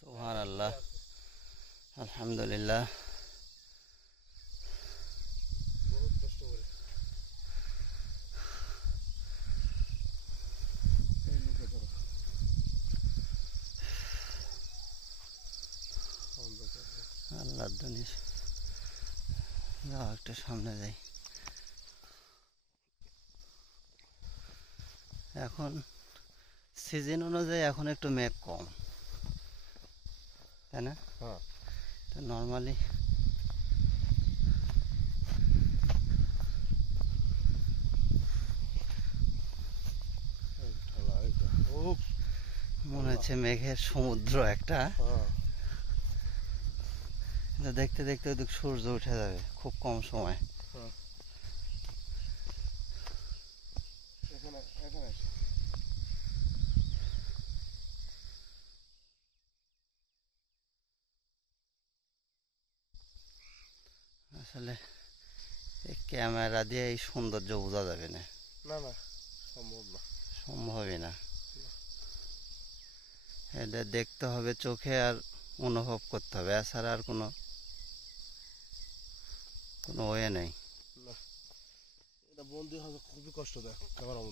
সুবহানাল্লাহ, আলহামদুলিল্লাহ। আল্লাহর জিনিস, যাও একটু সামনে যাই। এখন সিজন অনুযায়ী এখন একটু মেঘ কম, তাই না? তো নর্মালি মনে হচ্ছে মেঘের সমুদ্র একটা। দেখতে দেখতে ওদিক সূর্য উঠে যাবে খুব কম সময়। আসলে এই ক্যামেরা দিয়ে এই সৌন্দর্য বোঝা যাবে না, না না, সম্ভব না, সম্ভবই না। এটা দেখতে হবে চোখে আর অনুভব করতে হবে, এছাড়া আর কোনো ওয়ে নেই। এটা বন্দি হবে খুবই কষ্টদায়ক ক্যামেরা বন্দি।